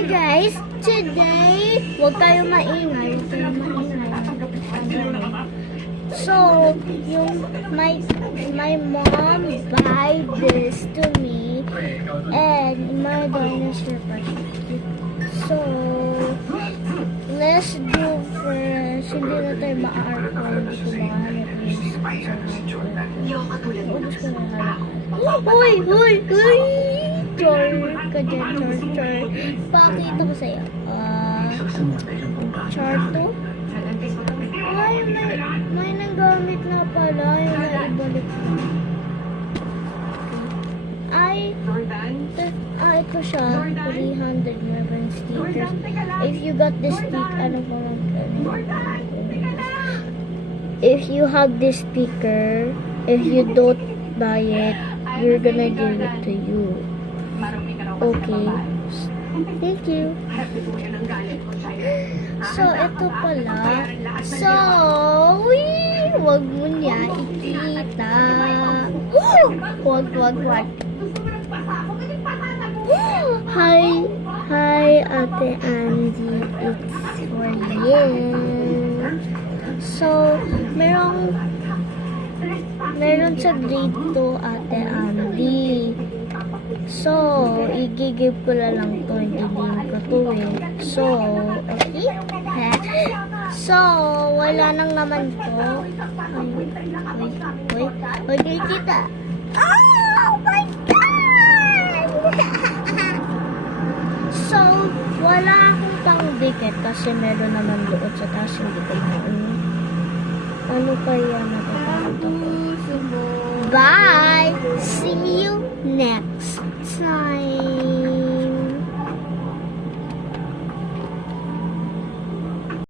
Hi guys! Today, huwag kayo maingay. So, yung my mom buy this to me and my dinosaur party. So, let's do first. Hindi na tayo ma-art ko. Hindi ko mahanap yung Uy! Uy! Uy! Chor ka dyan, chor. Pakita ko sa'yo. Chart 2? Ay, may nanggamit na pala. Yung naibalik ko. Ito siya. 300 meron stickers. If you got this stick, if you have this sticker, if you don't buy it, you're gonna give it to you. Okay. Thank you. So, ito pala. So, wag mo niya ikita. Wag. Hi, Ate Andy. It's for you. So, meron sa grade 2, Ate Andy. So, i-give ko lang to, hindi ko to eh. So, okay? So, wala nang naman to. Wait, kita. Oh my God! So, wala akong pang-dikit kasi meron naman doon sa taas, hindi ko ano kaya natatakot ako. Bye! See you next time.